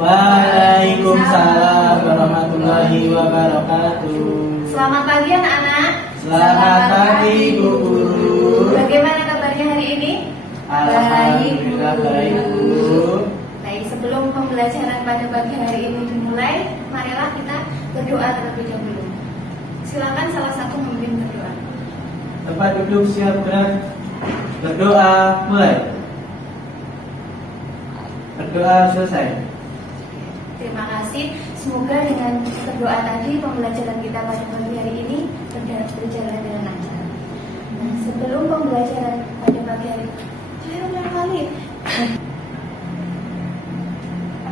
Waalaikumsalam warahmatullahi wabarakatuh. Selamat pagi anak-anak. Selamat pagi Bu Guru. Bagaimana kabarnya hari ini? Alhamdulillah baik Bu. Baik, sebelum pembelajaran pada pagi hari ini dimulai, marilah kita berdoa terlebih dahulu. Silakan salah satu memimpin berdoa. Tempat duduk siap gerak. Berdoa mulai. Berdoa selesai. Terima kasih. Semoga dengan berdoa tadi pembelajaran kita pada pagi hari ini berjalan dengan lancar. Nah, sebelum pembelajaran pada pagi hari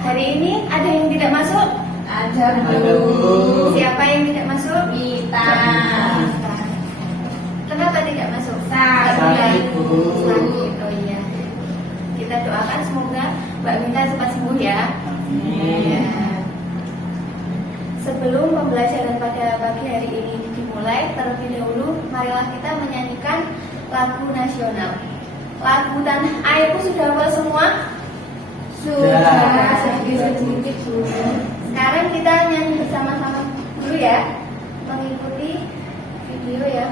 hari ini ada yang tidak masuk? Ada Bu. Siapa yang tidak masuk? Kita. Kenapa tidak masuk? Sakit Bu. Sakit, oh iya. Kita doakan semoga Mbak Minta cepat sembuh ya. Ya. Sebelum pembelajaran pada pagi hari ini dimulai, terlebih dahulu marilah kita menyanyikan lagu nasional. Lagu Tanah Airku sudah hafal semua? Sudah. Sedikit-sedikit sudah. Sekarang kita nyanyi bersama-sama dulu ya, mengikuti video ya.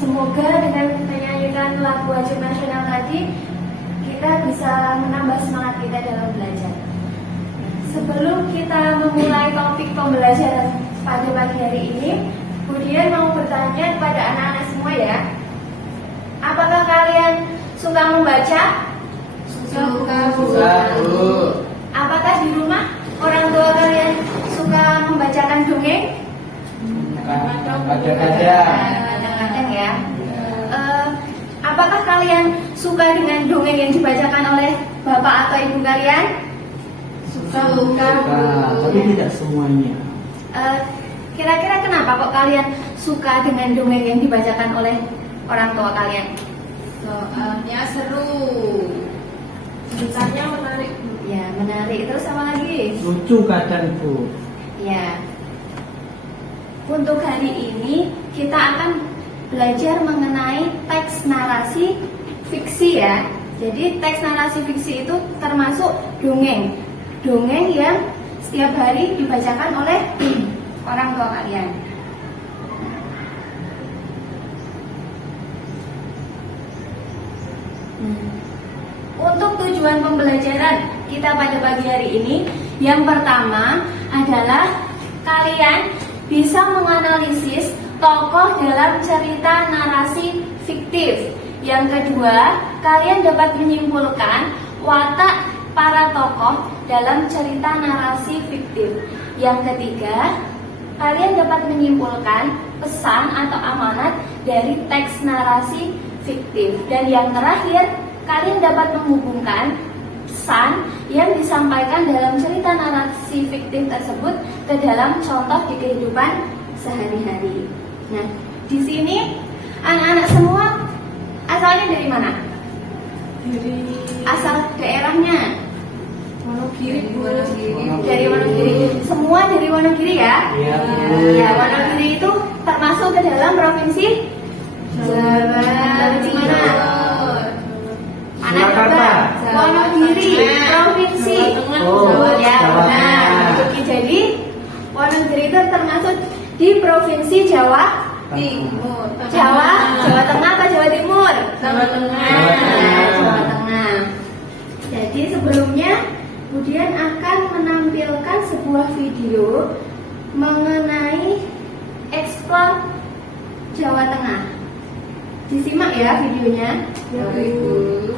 Semoga dengan menyanyikan lagu wajib nasional tadi kita bisa menambah semangat kita dalam belajar. Sebelum kita memulai topik pembelajaran pada pagi hari ini, Bu Dian mau bertanya kepada anak-anak semua ya. Apakah kalian suka membaca? Suka Bu. Apakah di rumah orang tua kalian suka membacakan dongeng? Kadang-kadang ya. Apakah kalian suka dengan dongeng yang dibacakan oleh bapak atau ibu kalian? Suka. Tapi tidak semuanya. Kira-kira kenapa kok kalian suka dengan dongeng yang dibacakan oleh orang tua kalian? Soalnya seru. Ceritanya menarik. Ya, menarik. Terus sama lagi? Lucu kadang Bu. Ya. Untuk hari ini kita akan belajar mengenai teks narasi fiksi ya. Jadi teks narasi fiksi itu termasuk dongeng. Dongeng yang setiap hari dibacakan oleh orang tua kalian. Untuk tujuan pembelajaran kita pada pagi hari ini, yang pertama adalah kalian bisa menganalisis tokoh dalam cerita narasi fiktif. Yang kedua, kalian dapat menyimpulkan watak para tokoh dalam cerita narasi fiktif. Yang ketiga, kalian dapat menyimpulkan pesan atau amanat dari teks narasi fiktif. Dan yang terakhir, kalian dapat menghubungkan pesan yang disampaikan dalam cerita narasi fiktif tersebut ke dalam contoh di kehidupan sehari-hari. Nah, di sini anak-anak semua asalnya dari mana? Dari Asal daerahnya Wonogiri, Bu. dari Wonogiri. Semua dari Wonogiri ya? Iya, Bu. Ya, Wonogiri itu termasuk ke dalam provinsi Jawa. Provinsi mana? Anak Surakarta. coba. Wonogiri, provinsi. Oh, Ya, Jawa benar. Tengah. Oke, jadi Wonogiri itu termasuk di provinsi Jawa Timur. Jawa Tengah atau Jawa Timur? Jawa Tengah. Nah, Jawa Tengah. Jadi sebelumnya kemudian akan menampilkan sebuah video mengenai eksplor Jawa Tengah. Disimak ya videonya. Ya, Bu.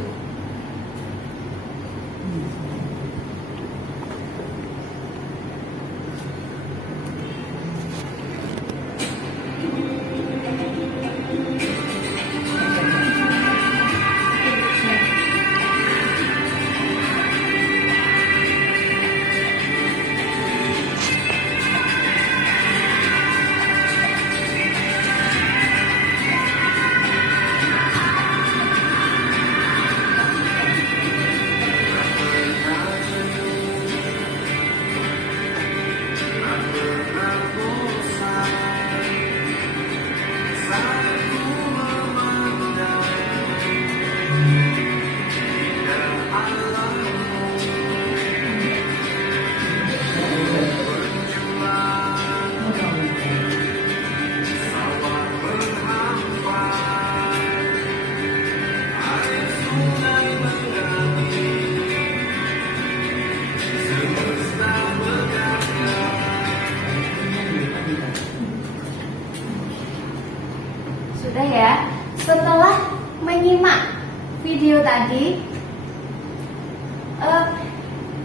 Sudah ya. Setelah menyimak video tadi,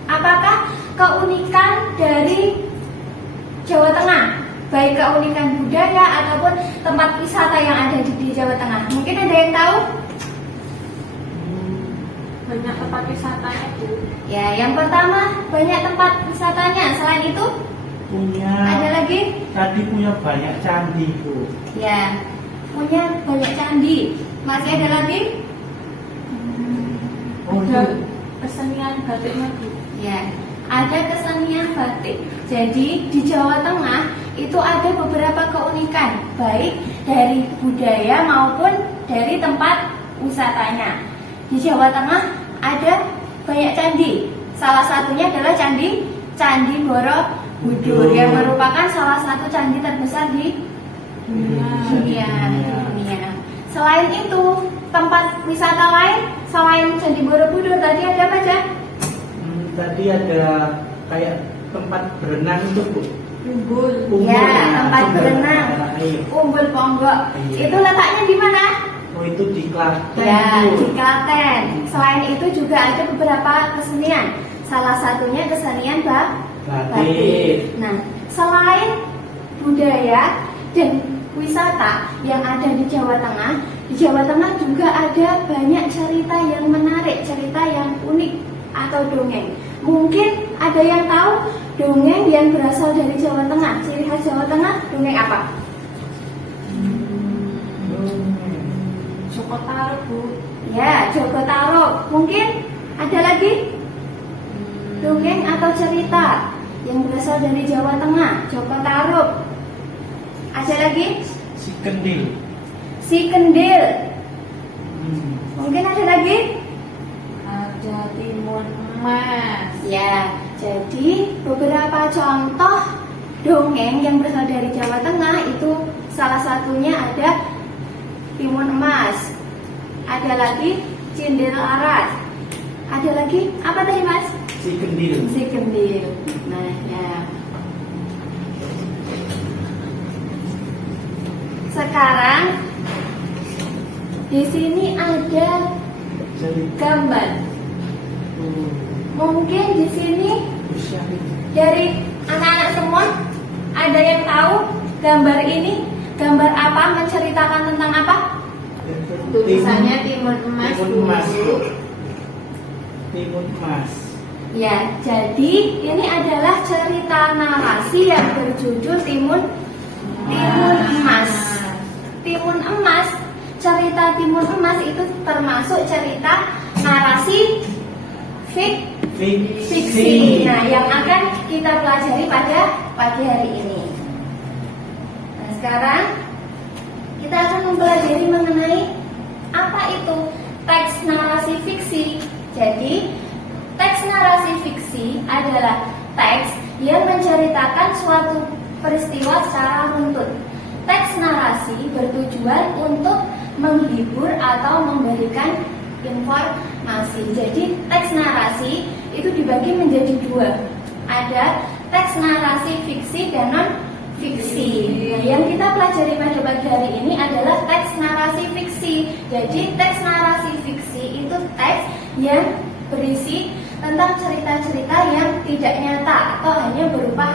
apakah keunikan dari Jawa Tengah, baik keunikan budaya ataupun tempat wisata yang ada di Jawa Tengah? Mungkin ada yang tahu? Banyak tempat wisatanya, Bu. Ya, yang pertama banyak tempat wisatanya. Selain itu, Punya ada lagi? tadi punya banyak candi, Bu. Ya, punya banyak candi. Masih ada lagi? Oh, Ada itu kesenian batiknya, Bu. Ya, ada kesenian batik. Jadi di Jawa Tengah itu ada beberapa keunikan, baik dari budaya maupun dari tempat wisatanya. Di Jawa Tengah ada banyak candi. Salah satunya adalah Candi Borobudur yang merupakan salah satu candi terbesar di dunia. Selain itu, tempat wisata lain selain Candi Borobudur tadi ada apa aja? Tadi ada kayak tempat berenang itu, Bu. Umbul. Ya, tempat sumber berenang. air. Umbul Ponggok. Iya. Itu letaknya di mana? Oh, itu di Klaten, Ya, Bu. di Klaten. Selain itu juga ada beberapa kesenian. Salah satunya kesenian batik. Nah, selain budaya dan wisata yang ada di Jawa Tengah, di Jawa Tengah juga ada banyak cerita yang menarik, cerita yang unik atau dongeng. Mungkin ada yang tahu dongeng yang berasal dari Jawa Tengah. Ciri khas Jawa Tengah, dongeng apa? Joko Tarub, Bu. Ya, Joko Tarub. Mungkin ada lagi dongeng atau cerita yang berasal dari Jawa Tengah, Joko Tarub. Ada lagi? Si Kendil. Si Kendil. Mungkin ada lagi? Ada Timun Emas. Ya, jadi beberapa contoh dongeng yang berasal dari Jawa Tengah itu salah satunya ada Timun Emas. Ada lagi Cindil Laras. Ada lagi apa tadi, Mas? Si Kendil. Si Kendil. Nah, ya. Sekarang di sini ada gambar. Mungkin di sini dari anak-anak semua? Ada yang tahu gambar ini? Gambar apa? Menceritakan tentang apa? Tulisannya timun emas. Timun emas. Bu. Timun emas. Ya, jadi ini adalah cerita narasi yang berjudul Timun Emas. Timun emas, cerita Timun Emas itu termasuk cerita narasi fiksi. Nah, yang akan kita pelajari pada pagi hari ini. Nah, sekarang kita akan mempelajari mengenai apa itu teks narasi fiksi. Jadi, teks narasi fiksi adalah teks yang menceritakan suatu peristiwa secara runtut. Teks narasi bertujuan untuk menghibur atau memberikan informasi. Jadi teks narasi itu dibagi menjadi dua. Ada teks narasi fiksi dan non fiksi. Nah, yang kita pelajari pada pagi hari ini adalah teks narasi fiksi. Jadi teks narasi fiksi itu teks yang berisi tentang cerita-cerita yang tidak nyata atau hanya berupa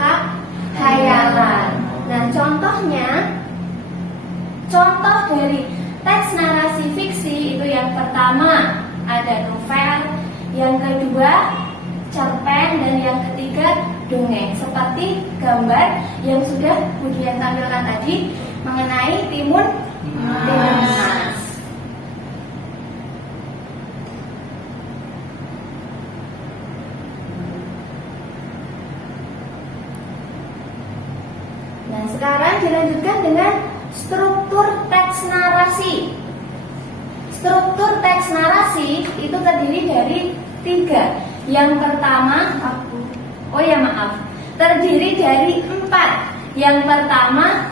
khayalan. Nah, contoh dari teks narasi fiksi itu yang pertama ada novel, yang kedua cerpen, dan yang ketiga dongeng. Seperti gambar yang sudah Budian tampilkan tadi mengenai timun emas. Nah, sekarang dilanjutkan dengan struktur teks narasi. Struktur teks narasi itu terdiri dari 3. Yang pertama, terdiri dari 4. Yang pertama,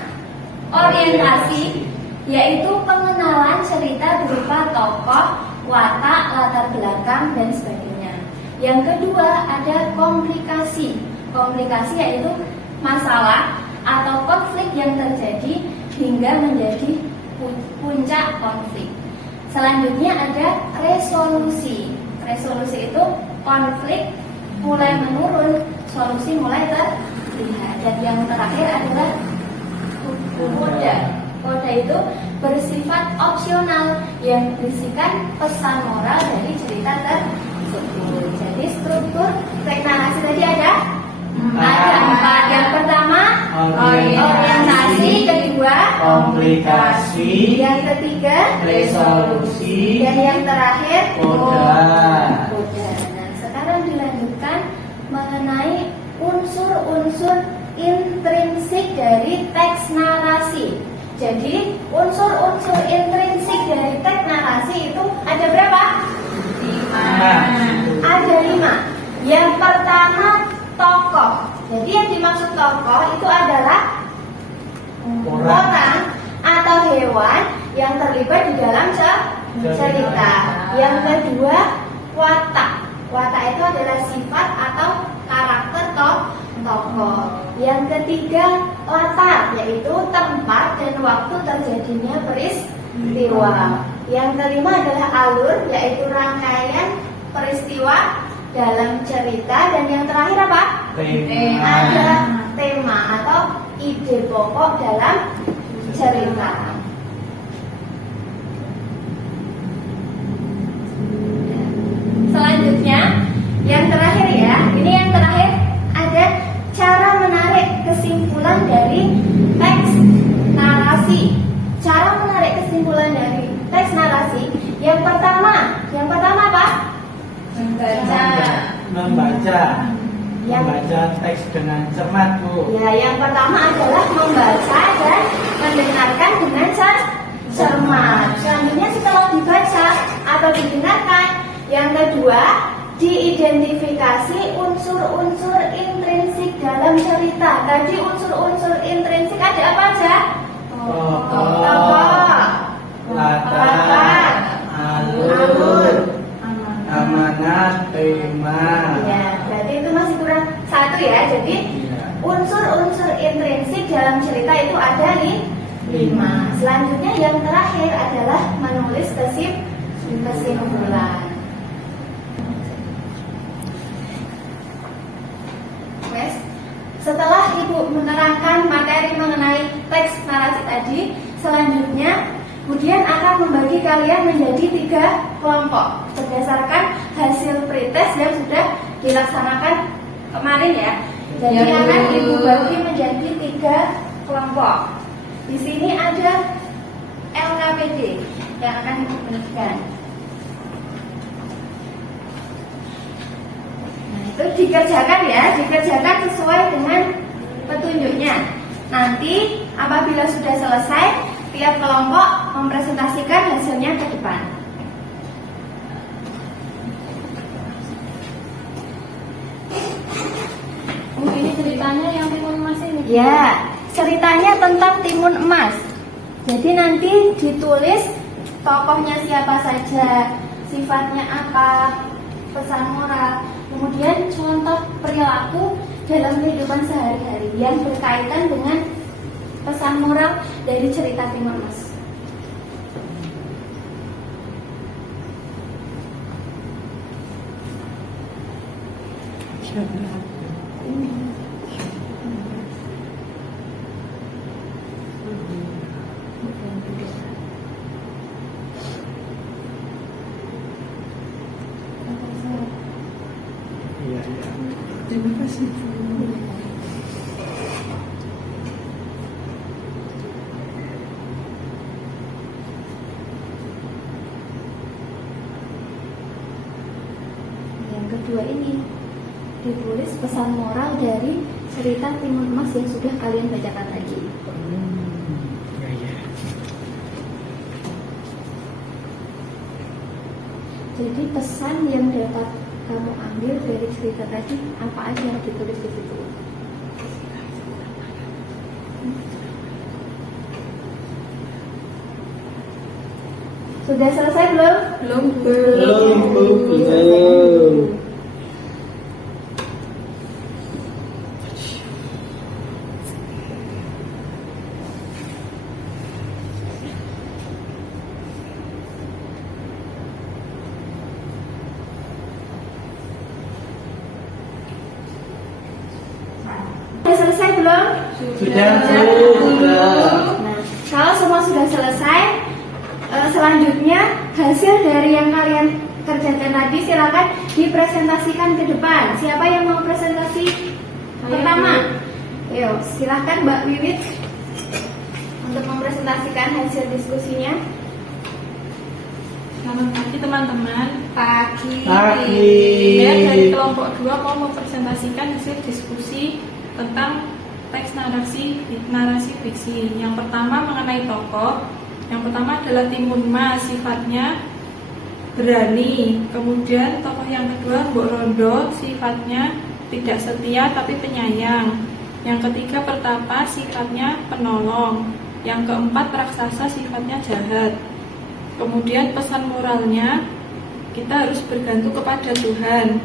orientasi, yaitu pengenalan cerita berupa tokoh, watak, latar belakang, dan sebagainya. Yang kedua, ada komplikasi. Komplikasi yaitu masalah atau konflik yang terjadi hingga menjadi puncak konflik. Selanjutnya ada resolusi. Resolusi itu konflik mulai menurun, solusi mulai terlihat. Dan yang terakhir adalah koda. Koda itu bersifat opsional yang berisikan pesan moral dari cerita tersebut. Jadi struktur teks narasi tadi ada 4. Yang pertama orientasi, kedua komplikasi, yang ketiga resolusi, dan yang terakhir koda. Nah, sekarang dilanjutkan mengenai unsur-unsur intrinsik dari teks narasi. Jadi unsur-unsur intrinsik dari teks narasi itu ada berapa? 5. Ada 5. Yang pertama tokoh. Jadi yang dimaksud tokoh itu adalah orang atau hewan yang terlibat di dalam cerita. Yang kedua watak. Watak itu adalah sifat atau karakter tokoh. Yang ketiga latar, yaitu tempat dan waktu terjadinya peristiwa. Yang kelima adalah alur, yaitu rangkaian peristiwa dalam cerita. Dan yang terakhir apa? Ada tema atau ide pokok dalam cerita. Selanjutnya, yang terakhir ya, ini yang terakhir ada cara menarik kesimpulan dari teks narasi. Cara menarik kesimpulan dari teks narasi, yang pertama apa? Membaca teks dengan cermat, Bu. Ya, yang pertama adalah membaca dan mendengarkan dengan cermat. Selanjutnya setelah dibaca atau didengarkan, yang kedua diidentifikasi unsur-unsur intrinsik dalam cerita. Tadi unsur-unsur intrinsik ada apa aja? Tokoh, latar, alur, amanat, tema. Ya, berarti itu masih kurang 1 ya. Jadi unsur-unsur intrinsik dalam cerita itu ada 5. Selanjutnya yang terakhir adalah menulis kesimpulan. Setelah Ibu menerangkan materi mengenai teks narasi tadi, selanjutnya kemudian akan membagi kalian menjadi 3 kelompok berdasarkan hasil pretest yang sudah dilaksanakan kemarin ya. Jadi Ya, Bu. akan Ibu bagi menjadi 3 kelompok. Di sini ada LKPD yang akan Ibu berikan. Nah, itu dikerjakan ya, dikerjakan sesuai dengan petunjuknya. Nanti apabila sudah selesai, tiap kelompok mempresentasikan hasilnya ke depan. Oh, ini ceritanya yang timun emas ini. Ya, ceritanya tentang timun emas. Jadi nanti ditulis tokohnya siapa saja, sifatnya apa, pesan moral, kemudian contoh perilaku dalam kehidupan sehari-hari yang berkaitan dengan pesan moral dari cerita timun emas. Iya, iya. Terima kasih. Yang kedua ini ditulis pesan moral dari cerita timun emas yang sudah kalian bacakan tadi. Ya, ya. Jadi pesan yang dapat kamu ambil dari cerita tadi apa aja yang ditulis di situ? Sudah selesai belum? Belum. Belum. Sudah selesai belum? Sudah, sudah. Nah, kalau semua sudah selesai, selanjutnya hasil dari yang kalian kerjakan tadi silakan dipresentasikan ke depan. Siapa yang mau presentasi pertama? Ayo, silakan Mbak Wiwit untuk mempresentasikan hasil diskusinya. Selamat pagi teman-teman. Pagi. Pagi. Saya dari kelompok 2 mau mempresentasikan hasil diskusi tentang teks narasi fiksi. Yang pertama mengenai tokoh. Yang pertama adalah timun emas, sifatnya berani. Kemudian tokoh yang kedua Mbok Rondo, sifatnya tidak setia tapi penyayang. Yang ketiga Pertapa, sifatnya penolong. Yang keempat raksasa, sifatnya jahat. Kemudian pesan moralnya, kita harus bergantung kepada Tuhan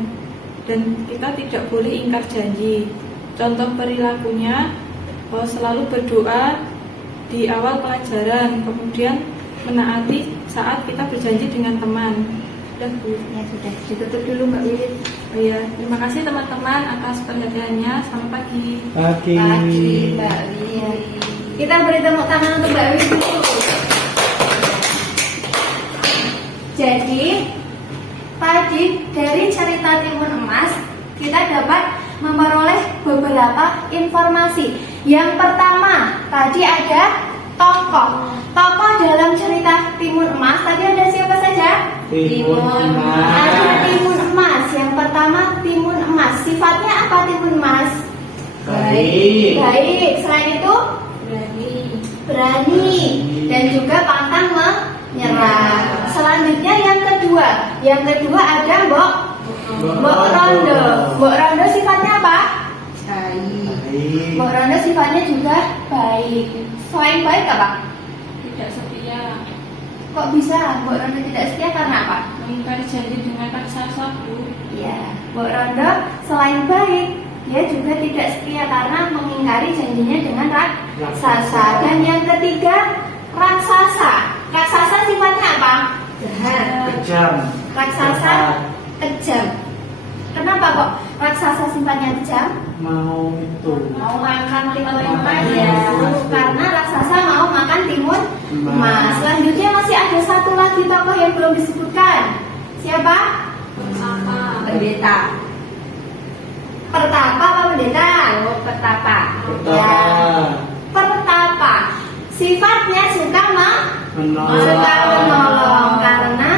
dan kita tidak boleh ingkar janji. Contoh perilakunya, selalu berdoa di awal pelajaran, kemudian menaati saat kita berjanji dengan teman. Sudah Bu. Ya sudah, ditutup dulu Mbak Wiwit. Oh ya, terima kasih teman-teman atas perhatiannya. Selamat pagi. Pagi. Mbak Ya. Kita beri tepuk tangan untuk Mbak Wiwit dulu. Jadi tadi dari cerita timun emas kita dapat memperoleh beberapa informasi. Yang pertama tadi ada tokoh. Tokoh dalam cerita timun emas tadi ada siapa saja? Timun Ada emas. timun emas. Yang pertama timun emas. Sifatnya apa timun emas? Baik. Baik. Selain itu berani dan juga pantang menyerah. Selanjutnya yang kedua ada Mbok Rondo. Mbok Rondo sifatnya apa? Baik. Mbok Rondo sifatnya juga baik. Selain baik apa? Tidak setia, Kok bisa Mbok Rondo tidak setia karena apa? mengingkari janji dengan raksasa Bu. Iya, Mbok Rondo selain baik, dia juga tidak setia karena mengingkari janjinya dengan raksasa. Dan yang ketiga, raksasa. Raksasa sifatnya apa? Jahat. Kejam. Raksasa kejam. Kenapa kok raksasa sifatnya kejam? mau itu. Mau makan timun emas ya, karena raksasa mau makan timun emas. Selanjutnya masih ada satu lagi tokoh yang belum disebutkan. Siapa? Pendeta. Pertapa apa pendeta? Oh, petapa. Ya, pertapa. Sifatnya suka menolong karena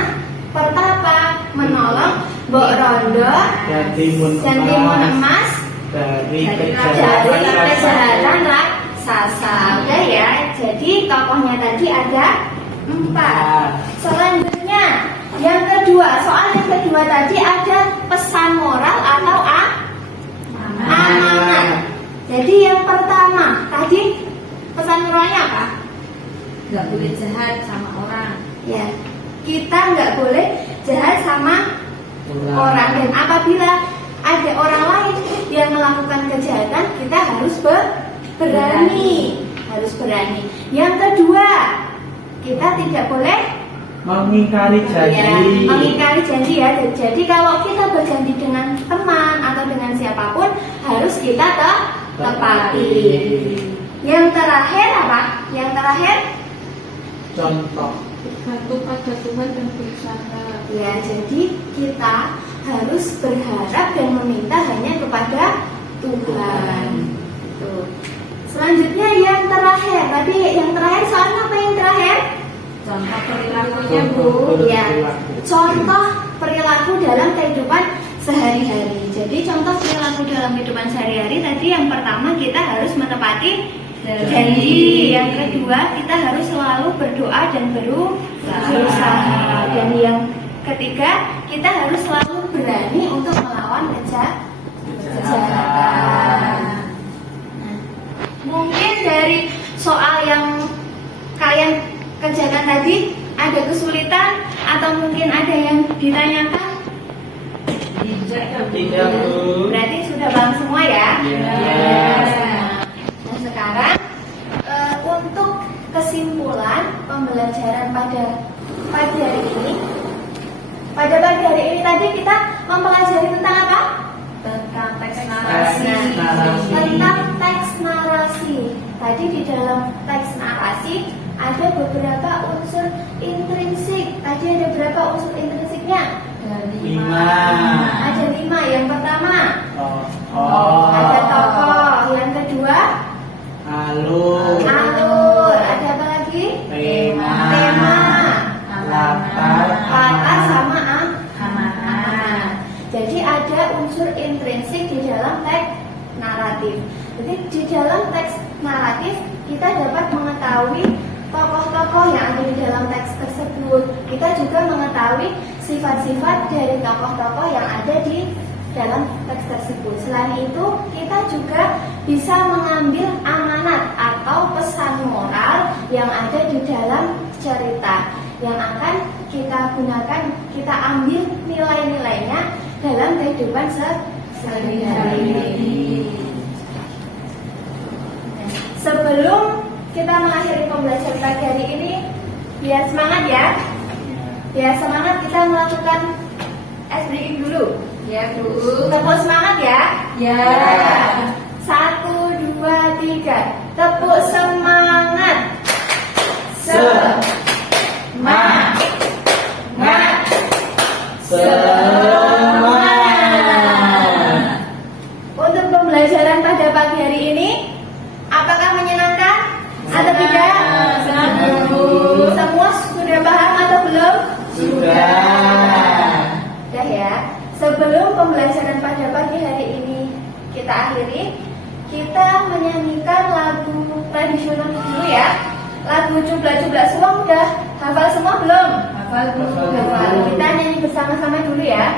pertapa menolong Mbok Rondo Dan timun dan timun emas dari dari kejahatan kejahatan raksasa. Udah ya, jadi tokohnya tadi ada 4. Selanjutnya yang kedua, soal yang kedua tadi ada pesan moral atau amanat. Jadi yang pertama tadi pesan moralnya apa? Nggak boleh jahat sama orang. Ya, kita nggak boleh jahat sama orang, dan apabila ada orang lain yang melakukan kejahatan, kita harus berani. Yang kedua, kita tidak boleh mengingkari janji. mengingkari janji ya. Jadi kalau kita berjanji dengan teman atau dengan siapapun, harus kita tepati. Yang terakhir apa? Yang terakhir Contoh. Bergantung pada Tuhan dan berusaha. ya, jadi kita harus berharap dan meminta hanya kepada Tuhan. Tuh. Selanjutnya yang terakhir. Tadi yang terakhir soalnya apa yang terakhir? Contoh perilakunya, Ya, Bu. Bu. Ya. Contoh perilaku dalam kehidupan sehari-hari. Jadi contoh perilaku dalam kehidupan sehari-hari tadi yang pertama kita harus menepati janji. Yang kedua kita harus selalu berdoa dan berusaha. Dan yang ketiga kita harus selalu berani untuk melawan kejahatan. Nah, mungkin dari soal yang kalian kerjakan tadi ada kesulitan atau mungkin ada yang ditanyakan? Tidak, Bu. Berarti sudah paham semua ya? Ya. Nah sekarang untuk kesimpulan pembelajaran pada pagi hari ini, pada pagi hari ini tadi kita mempelajari tentang apa? Tentang teks narasi. Tentang teks narasi. Tadi di dalam teks narasi ada beberapa unsur intrinsik. Tadi ada berapa unsur intrinsiknya? 5. Ada 5. Yang pertama Oh. ada tokoh. Yang kedua Alur. Ada apa lagi? Tema. Latar. Sama amanat. Jadi ada unsur intrinsik di dalam teks naratif. Jadi di dalam teks naratif kita dapat mengetahui tokoh-tokoh yang ada di dalam teks tersebut. Kita juga mengetahui sifat-sifat dari tokoh-tokoh yang ada di dalam teks tersebut. Selain itu, kita juga bisa mengambil amanat atau pesan moral yang ada di dalam cerita yang akan kita gunakan, kita ambil nilai-nilainya dalam kehidupan sehari-hari. Sebelum kita mengakhiri pembelajaran pagi hari ini, biar semangat ya. Biar semangat kita melakukan ice breaking dulu. Ya, Bu. Tepuk semangat ya. Ya. 1, 2, 3. Tepuk semangat. Semangat. Untuk pembelajaran pada pagi hari ini, apakah menyenangkan atau tidak? Senang. Semua sudah paham atau belum? Sudah. Sudah ya. Sebelum pembelajaran pada pagi hari ini kita akhiri, kita menyanyikan lagu tradisional dulu ya. Lagu Cublak-Cublak Suwong udah hafal semua belum? Hafal, Bu. Hafal. Kita nyanyi bersama-sama dulu ya.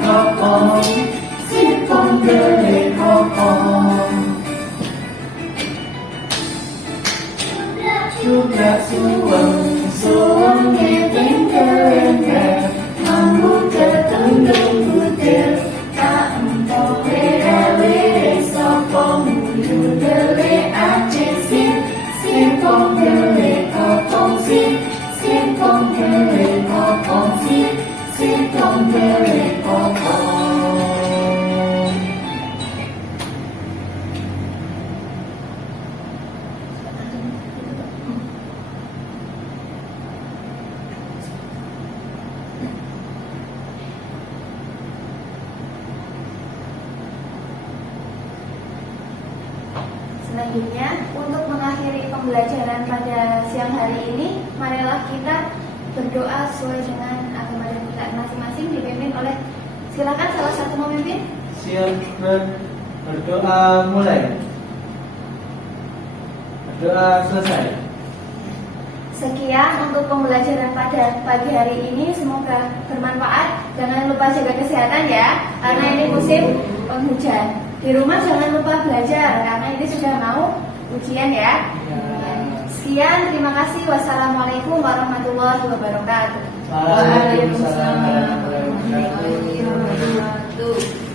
kokong, sipong gele kokong. Juga suweng ngepeng kerengkeng, membuka tenggang butir, tak empok lere-lere sopong, muyu gele aceh sipong gele kokong sipong gele kokong sipong gele kokong. Selanjutnya, untuk mengakhiri pembelajaran pada siang hari ini, marilah kita berdoa sesuai dengan agama dan kita masing-masing dipimpin oleh, silakan salah satu memimpin. Siap, berdoa mulai. Berdoa selesai. Sekian untuk pembelajaran pada pagi hari ini, semoga bermanfaat. Jangan lupa jaga kesehatan ya, karena ini musim penghujan. Di rumah jangan lupa belajar, karena ini sudah mau ujian ya. Sekian, terima kasih. Wassalamualaikum warahmatullahi wabarakatuh. Waalaikumsalam warahmatullahi wabarakatuh. Wabarakatuh.